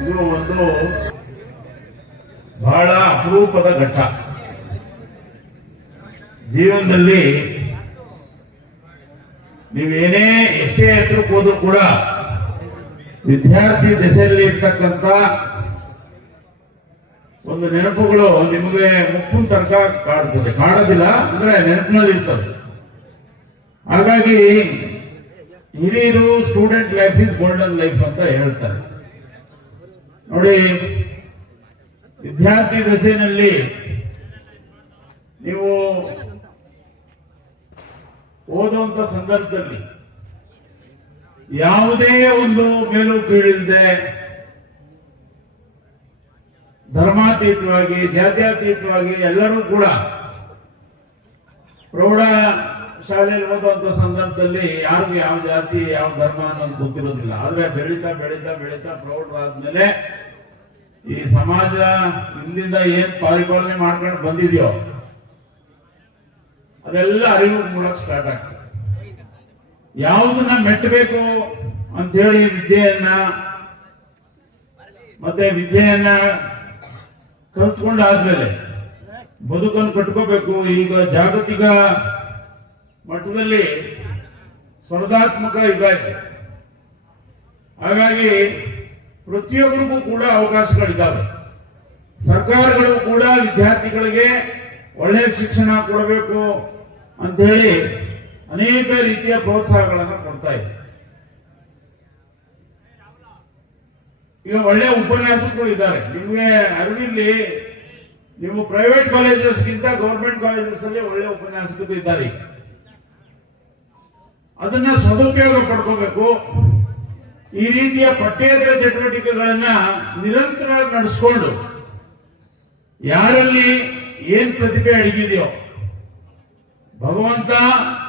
ಇದು ಒಂದು ಬಹಳ ಅಪರೂಪದ ಘಟ್ಟ. ಜೀವನದಲ್ಲಿ ನೀವೇನೇ ಎಷ್ಟೇ ಎತ್ತರಕ್ಕೆ ಹೋದ್ರೂ ಕೂಡ ವಿದ್ಯಾರ್ಥಿ ದಶೆಯಲ್ಲಿ ಇರ್ತಕ್ಕಂಥ ಒಂದು ನೆನಪುಗಳು ನಿಮಗೆ ಮುಪ್ಪಿನ ತನಕ ಕಾಡ್ತದೆ. ಕಾಡೋದಿಲ್ಲ ಅಂದ್ರೆ ನೆನಪಿನಲ್ಲಿ ಇರ್ತದೆ. ಹಾಗಾಗಿ ಹಿರಿಯರು student life is golden life ಅಂತ ಹೇಳ್ತಾರೆ. ನೋಡಿ, ವಿದ್ಯಾರ್ಥಿ ದಶೆಯಲ್ಲಿ ನೀವು ಓದುವಂತ ಸಂದರ್ಭದಲ್ಲಿ ಯಾವುದೇ ಒಂದು ಮೇಲು ಕೀಳಿಲ್ಲದೆ ಧರ್ಮಾತೀತವಾಗಿ ಜಾತ್ಯತೀತವಾಗಿ ಎಲ್ಲರೂ ಕೂಡ ಪ್ರೌಢ ಶಾಲೆಯಲ್ಲಿ ಓದುವಂತ ಸಂದರ್ಭದಲ್ಲಿ ಯಾರಿಗೂ ಯಾವ ಜಾತಿ ಯಾವ ಧರ್ಮ ಅನ್ನೋದು ಗೊತ್ತಿರೋದಿಲ್ಲ. ಆದ್ರೆ ಬೆಳೀತಾ ಬೆಳೀತಾ ಬೆಳೀತಾ ಪ್ರೌಢರಾದ್ಮೇಲೆ ಈ ಸಮಾಜ ಹಿಂದಿಂದ ಏನ್ ಪರಿಪಾಲನೆ ಮಾಡ್ಕೊಂಡು ಬಂದಿದೆಯೋ ಅದೆಲ್ಲ ಅರಿವು ಮೂಲಕ ಸ್ಟಾರ್ಟ್ ಆಗ್ತದೆ. ಯಾವುದನ್ನ ಮೆಟ್ಟಬೇಕು ಅಂತ ಹೇಳಿ ವಿದ್ಯೆಯನ್ನ ಕಲ್ತ್ಕೊಂಡಾದ್ಮೇಲೆ ಬದುಕನ್ನು ಕಟ್ಕೋಬೇಕು. ಈಗ ಜಾಗತಿಕ ಮಟ್ಟದಲ್ಲಿ ಸ್ಪರ್ಧಾತ್ಮಕ ಯುಗ ಇದೆ. ಹಾಗಾಗಿ ಪ್ರತಿಯೊಬ್ಬರಿಗೂ ಕೂಡ ಅವಕಾಶಗಳಿದ್ದಾವೆ. ಸರ್ಕಾರಗಳು ಕೂಡ ವಿದ್ಯಾರ್ಥಿಗಳಿಗೆ ಒಳ್ಳೆಯ ಶಿಕ್ಷಣ ಕೊಡಬೇಕು ಅಂತ ಹೇಳಿ ಅನೇಕ ರೀತಿಯ ಪ್ರೋತ್ಸಾಹಗಳನ್ನು ಕೊಡ್ತಾ ಇದೆ. ಈಗ ಒಳ್ಳೆಯ ಉಪನ್ಯಾಸಕರು ಇದ್ದಾರೆ. ನಿಮಗೆ ಅರವಿಲ್ಲಿ ನೀವು ಪ್ರೈವೇಟ್ ಕಾಲೇಜಸ್ಗಿಂತ ಗೌರ್ಮೆಂಟ್ ಕಾಲೇಜಸ್ ಅಲ್ಲಿ ಒಳ್ಳೆಯ ಉಪನ್ಯಾಸಕರು ಇದ್ದಾರೆ. ಅದನ್ನ ಸದುಪಯೋಗ ಪಡ್ಕೋಬೇಕು. ಈ ರೀತಿಯ ಪಠ್ಯೇತರ ಚಟುವಟಿಕೆಗಳನ್ನ ನಿರಂತರ ನಡೆಸ್ಕೊಂಡು ಯಾರಲ್ಲಿ ಏನ್ ಪ್ರತಿಭೆ ಅಡಗಿದೆಯೋ ಭಗವಂತ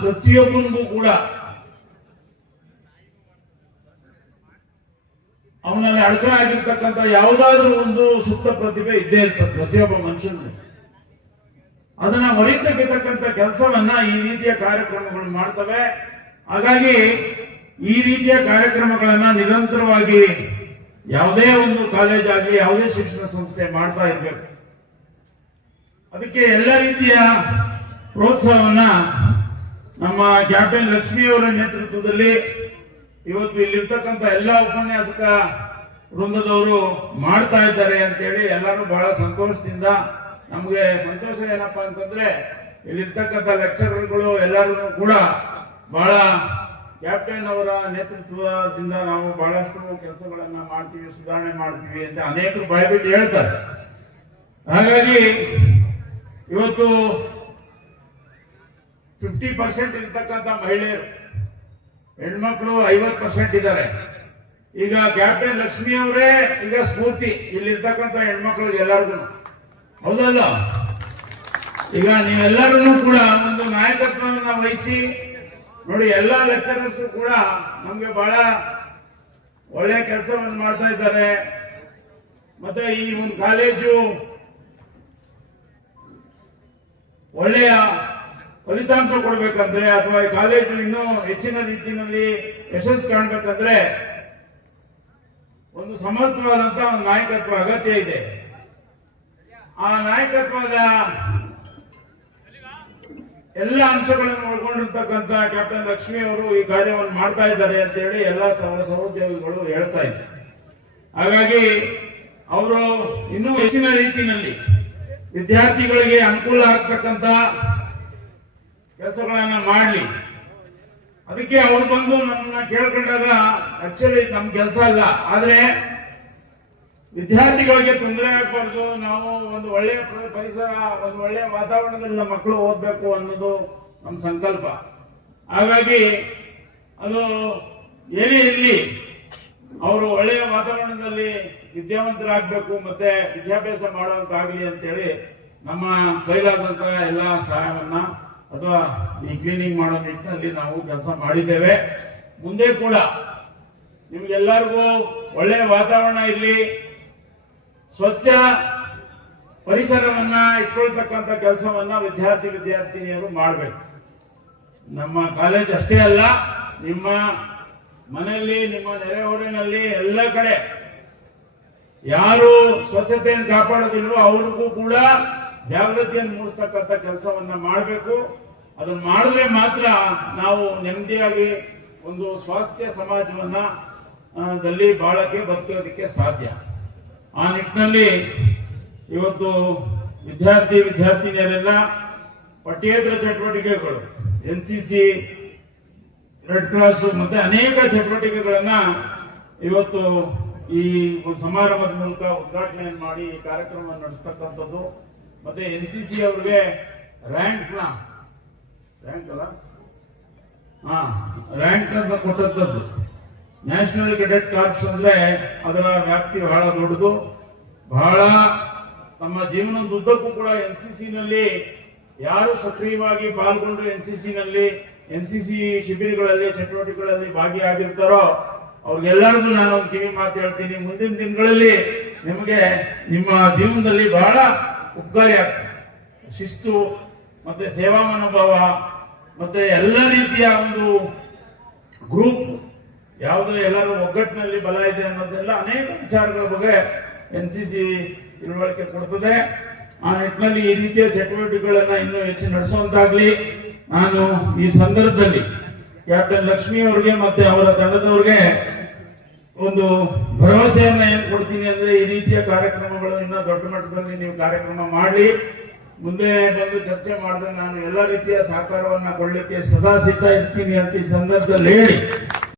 ಪ್ರತಿಯೊಬ್ಬರಿಗೂ ಕೂಡ ಅವನಲ್ಲಿ ಅಡಕ ಆಗಿರ್ತಕ್ಕಂಥ ಯಾವುದಾದ್ರೂ ಒಂದು ಸುಪ್ತ ಪ್ರತಿಭೆ ಇದ್ದೇ ಇರ್ತದೆ ಪ್ರತಿಯೊಬ್ಬ ಮನುಷ್ಯನಿಗೆ. ಅದನ್ನ ಹೊರತಕ್ಕಂಥ ಕೆಲಸವನ್ನ ಈ ರೀತಿಯ ಕಾರ್ಯಕ್ರಮಗಳು ಮಾಡ್ತವೆ. ಹಾಗಾಗಿ ಈ ರೀತಿಯ ಕಾರ್ಯಕ್ರಮಗಳನ್ನ ನಿರಂತರವಾಗಿ ಯಾವುದೇ ಒಂದು ಕಾಲೇಜ್ ಆಗಲಿ ಯಾವುದೇ ಶಿಕ್ಷಣ ಸಂಸ್ಥೆ ಮಾಡ್ತಾ ಇರ್ಬೇಕು. ಅದಕ್ಕೆ ಎಲ್ಲ ರೀತಿಯ ಪ್ರೋತ್ಸಾಹವನ್ನ ನಮ್ಮ ಕ್ಯಾಪ್ಟನ್ ಲಕ್ಷ್ಮಿ ಅವರ ನೇತೃತ್ವದಲ್ಲಿ ಇವತ್ತು ಇಲ್ಲಿರ್ತಕ್ಕಂಥ ಎಲ್ಲ ಉಪನ್ಯಾಸಕ ವೃಂದದವರು ಮಾಡ್ತಾ ಇದ್ದಾರೆ ಅಂತೇಳಿ ಎಲ್ಲರೂ ಬಹಳ ಸಂತೋಷದಿಂದ, ನಮಗೆ ಸಂತೋಷ ಏನಪ್ಪಾ ಅಂತಂದ್ರೆ ಇಲ್ಲಿರ್ತಕ್ಕಂಥ ಲೆಕ್ಚರರ್ಗಳು ಎಲ್ಲರೂ ಕೂಡ ಬಹಳ ಕ್ಯಾಪ್ಟನ್ ಅವರ ನೇತೃತ್ವದಿಂದ ನಾವು ಬಹಳಷ್ಟು ಕೆಲಸಗಳನ್ನ ಮಾಡ್ತೀವಿ, ಸುಧಾರಣೆ ಮಾಡ್ತೀವಿ ಅಂತ ಅನೇಕರು ಬಾಯ್ಬಿಟ್ಟು ಹೇಳ್ತಾರೆ. ಹಾಗಾಗಿ ಇವತ್ತು 50% ಇರ್ತಕ್ಕಂಥ ಮಹಿಳೆಯರು, ಹೆಣ್ಮಕ್ಳು 50% ಇದ್ದಾರೆ. ಈಗ ಕ್ಯಾಪ್ಟನ್ ಲಕ್ಷ್ಮಿ ಅವರೇ ಈಗ ಸ್ಫೂರ್ತಿ ಇಲ್ಲಿರ್ತಕ್ಕಂಥ ಹೆಣ್ಮಕ್ಳಿಗೆ ಎಲ್ಲರಿಗೂ, ಹೌದಲ್ಲ? ಈಗ ನೀವೆಲ್ಲರೂ ಕೂಡ ಒಂದು ನಾಯಕತ್ವವನ್ನು ವಹಿಸಿ ನೋಡಿ. ಎಲ್ಲ ಲೆಕ್ಚರರ್ಸ್ ಕೂಡ ನಮ್ಗೆ ಬಹಳ ಒಳ್ಳೆಯ ಕೆಲಸವನ್ನು ಮಾಡ್ತಾ ಇದ್ದಾರೆ. ಮತ್ತೆ ಈ ಒಂದು ಕಾಲೇಜು ಒಳ್ಳೆಯ ಫಲಿತಾಂಶ ಕೊಡ್ಬೇಕಂದ್ರೆ ಅಥವಾ ಈ ಕಾಲೇಜು ಇನ್ನೂ ಹೆಚ್ಚಿನ ರೀತಿಯಲ್ಲಿ ಯಶಸ್ಸು ಕಾಣ್ಬೇಕಂದ್ರೆ ಒಂದು ಸಮರ್ಥವಾದಂತ ಒಂದು ನಾಯಕತ್ವ ಅಗತ್ಯ ಇದೆ. ಆ ನಾಯಕತ್ವದ ಎಲ್ಲ ಅಂಶಗಳನ್ನು ಒಳಗೊಂಡಿರ್ತಕ್ಕಂಥ ಕ್ಯಾಪ್ಟನ್ ಲಕ್ಷ್ಮಿ ಅವರು ಈ ಕಾರ್ಯವನ್ನು ಮಾಡ್ತಾ ಇದ್ದಾರೆ ಅಂತ ಹೇಳಿ ಎಲ್ಲ ಸಹೋದ್ಯೋಗಿಗಳು ಹೇಳ್ತಾ ಇದ್ದಾರೆ. ಹಾಗಾಗಿ ಅವರು ಇನ್ನೂ ಹೆಚ್ಚಿನ ರೀತಿಯಲ್ಲಿ ವಿದ್ಯಾರ್ಥಿಗಳಿಗೆ ಅನುಕೂಲ ಆಗ್ತಕ್ಕಂಥ ಕೆಲಸಗಳನ್ನ ಮಾಡಲಿ. ಅದಕ್ಕೆ ಅವ್ರು ಬಂದು ನಮ್ಮನ್ನ ಕೇಳ್ಕೊಂಡಾಗ ಆಕ್ಚುಲಿ ನಮ್ ಕೆಲಸ ಅಲ್ಲ, ಆದ್ರೆ ವಿದ್ಯಾರ್ಥಿಗಳಿಗೆ ತೊಂದರೆ ಆಗಬಾರ್ದು, ನಾವು ಒಂದು ಒಳ್ಳೆಯ ಪರಿಸರ, ಒಂದು ಒಳ್ಳೆಯ ವಾತಾವರಣದಲ್ಲಿ ನಮ್ಮ ಮಕ್ಕಳು ಓದ್ಬೇಕು ಅನ್ನೋದು ನಮ್ಮ ಸಂಕಲ್ಪ. ಹಾಗಾಗಿ ಅದು ಏನೇ ಇರಲಿ ಅವರು ಒಳ್ಳೆಯ ವಾತಾವರಣದಲ್ಲಿ ವಿದ್ಯಾವಂತರಾಗಬೇಕು ಮತ್ತೆ ವಿದ್ಯಾಭ್ಯಾಸ ಮಾಡುವಂತಾಗಲಿ ಅಂತೇಳಿ ನಮ್ಮ ಕೈಲಾದಂತ ಎಲ್ಲ ಸಹಾಯವನ್ನ ಅಥವಾ ಈ ಕ್ಲೀನಿಂಗ್ ಮಾಡೋ ನಿಟ್ಟಿನಲ್ಲಿ ನಾವು ಕೆಲಸ ಮಾಡಿದ್ದೇವೆ. ಮುಂದೆ ಕೂಡ ನಿಮ್ಗೆಲ್ಲರಿಗೂ ಒಳ್ಳೆಯ ವಾತಾವರಣ ಇರಲಿ, ಸ್ವಚ್ಛ ಪರಿಸರವನ್ನ ಇಟ್ಕೊಳ್ತಕ್ಕಂಥ ಕೆಲಸವನ್ನ ವಿದ್ಯಾರ್ಥಿನಿಯರು ಮಾಡಬೇಕು. ನಮ್ಮ ಕಾಲೇಜ್ ಅಷ್ಟೇ ಅಲ್ಲ, ನಿಮ್ಮ ಮನೆಯಲ್ಲಿ, ನಿಮ್ಮ ನೆರೆಹೊರೆಯಲ್ಲಿ ಎಲ್ಲ ಕಡೆ ಯಾರು ಸ್ವಚ್ಛತೆಯನ್ನು ಕಾಪಾಡೋದಿಲ್ವೋ ಅವ್ರಿಗೂ ಕೂಡ ಜಾಗೃತಿಯನ್ನು ಮೂಡಿಸ್ತಕ್ಕಂಥ ಕೆಲಸವನ್ನ ಮಾಡಬೇಕು. ಅದನ್ನು ಮಾಡಿದ್ರೆ ಮಾತ್ರ ನಾವು ನೆಮ್ಮದಿಯಾಗಿ ಒಂದು ಸ್ವಾಸ್ಥ್ಯ ಸಮಾಜವನ್ನ ದಲ್ಲಿ ಬಾಳಕ್ಕೆ ಬದುಕೋದಕ್ಕೆ ಸಾಧ್ಯ. ಆ ನಿಟ್ಟಿನಲ್ಲಿ ಇವತ್ತು ವಿದ್ಯಾರ್ಥಿನಿಯರೆಲ್ಲ ಪಠ್ಯೇತರ ಚಟುವಟಿಕೆಗಳು, NCC, ರೆಡ್ ಕ್ರಾಸ್ ಮತ್ತೆ ಅನೇಕ ಚಟುವಟಿಕೆಗಳನ್ನ ಇವತ್ತು ಈ ಒಂದು ಸಮಾರಂಭದ ಮೂಲಕ ಉದ್ಘಾಟನೆ ಮಾಡಿ ಈ ಕಾರ್ಯಕ್ರಮ ನಡೆಸ್ತಕ್ಕಂಥದ್ದು. ಮತ್ತೆ NCC ಅವರಿಗೆ ರ್ಯಾಂಕ್ ಅಂತ ಕೊಟ್ಟಂಥದ್ದು. ನ್ಯಾಷನಲ್ ಕೆಡೆಟ್ ಕಾರ್ಪ್ಸ್ ಅಂದ್ರೆ ಅದರ ವ್ಯಾಪ್ತಿ ಬಹಳ ದೊಡ್ಡದು. ಬಹಳ ನಮ್ಮ ಜೀವನದ ಉದ್ದಕ್ಕೂ ಕೂಡ NCC ನಲ್ಲಿ ಯಾರು ಸಕ್ರಿಯವಾಗಿ ಪಾಲ್ಗೊಂಡು NCC ಶಿಬಿರಗಳಲ್ಲಿ ಚಟುವಟಿಕೆಗಳಲ್ಲಿ ಭಾಗಿಯಾಗಿರ್ತಾರೋ ಅವ್ರಿಗೆಲ್ಲರಿಗೂ ನಾನು ಒಂದು ಕಿವಿ ಮಾತು ಹೇಳ್ತೀನಿ. ಮುಂದಿನ ದಿನಗಳಲ್ಲಿ ನಿಮಗೆ ನಿಮ್ಮ ಜೀವನದಲ್ಲಿ ಬಹಳ ಉಪಕಾರಿ ಆಗ್ತದೆ. ಶಿಸ್ತು ಮತ್ತೆ ಸೇವಾ ಮನೋಭಾವ ಮತ್ತೆ ಎಲ್ಲ ರೀತಿಯ ಒಂದು ಗ್ರೂಪ್ ಯಾವುದು ಎಲ್ಲರೂ ಒಗ್ಗಟ್ಟಿನಲ್ಲಿ ಬಲ ಇದೆ ಅನ್ನೋದೆಲ್ಲ ಅನೇಕ ವಿಚಾರಗಳ ಬಗ್ಗೆ NCC ತಿಳುವಳಿಕೆ ಕೊಡ್ತದೆ. ಆ ನಿಟ್ಟಿನಲ್ಲಿ ಈ ರೀತಿಯ ಚಟುವಟಿಕೆಗಳನ್ನ ಇನ್ನೂ ಹೆಚ್ಚು ನಡೆಸುವಂತಾಗ್ಲಿ ನಾನು ಈ ಸಂದರ್ಭದಲ್ಲಿ ಕ್ಯಾಪ್ಟನ್ ಲಕ್ಷ್ಮಿ ಅವರಿಗೆ ಮತ್ತೆ ಅವರ ತಂಡದವರಿಗೆ ಒಂದು ಭರವಸೆಯನ್ನ ಏನ್ ಕೊಡ್ತೀನಿ ಅಂದ್ರೆ, ಈ ರೀತಿಯ ಕಾರ್ಯಕ್ರಮಗಳು ಇನ್ನ ದೊಡ್ಡ ಮಟ್ಟದಲ್ಲಿ ನೀವು ಕಾರ್ಯಕ್ರಮ ಮಾಡಿ ಮುಂದೆ ಬಂದು ಚರ್ಚೆ ಮಾಡಿದ್ರೆ ನಾನು ಎಲ್ಲ ರೀತಿಯ ಸಹಕಾರವನ್ನ ಕೊಡ್ಲಿಕ್ಕೆ ಸದಾ ಸಿದ್ಧ ಇರ್ತೀನಿ ಅಂತ ಈ ಸಂದರ್ಭದಲ್ಲಿ ಹೇಳಿ